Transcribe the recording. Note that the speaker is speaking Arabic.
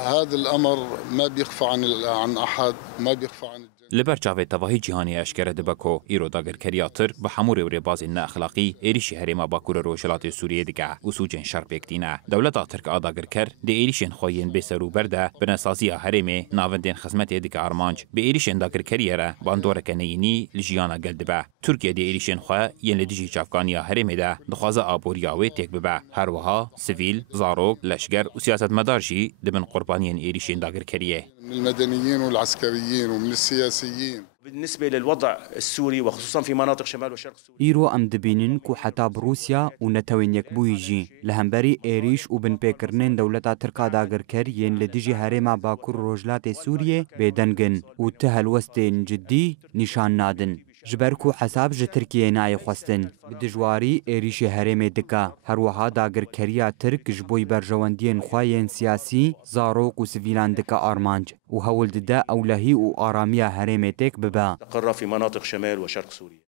هذا الأمر ما بيخفى عن أحد، ما بيخفى عن الجميع. لبرچاوی تواهی جهانی اشکره دبکو ایرو داگر کریاتر به حمور ورباز نه اخلاقی ایریش هرما باکور روشلات سوریه دیگه وسوجن شرپکتینه دولت ترک آداگر کر دی ایریشن خوین بسرو برده بنسازی هرمه ناوندین خدمت دیگه آرمانج به ایریشن داگر کریره باندور کنینی لجیانا گلدبه ترکیه دی ایریشن خو ین لدیجی چافکانیا هرمه ده دخوازه آبوریاوی تک ببه هر وها سیویل زاروک لشگر و سیاست مدارجی دبن قربانیان ایریشن داگر کریه من المدنيين والعسكريين ومن السياسيين. بالنسبة للوضع السوري وخصوصا في مناطق شمال وشرق سوريا إيرو أم دبينن كو حتى بروسيا ونتوين يكبويجي لهمبري إيريش وبن بيكرنين دولتا تركا داگر كر ين لديجي هرما باكور روجلات سوريا بيدنگن وتهل وستين جدي نشان نادن جبركو حساب ج تركيا ناي خواستن بدجواري إيريش هرمي دكا هروها داگر كريا ترك جبوي برجواندين خواين سياسي زاروك وسفيلان دكا أرمانج وهول ددا أولهي وآراميا هرمي تك ببا تقر في مناطق شمال وشرق سوريا.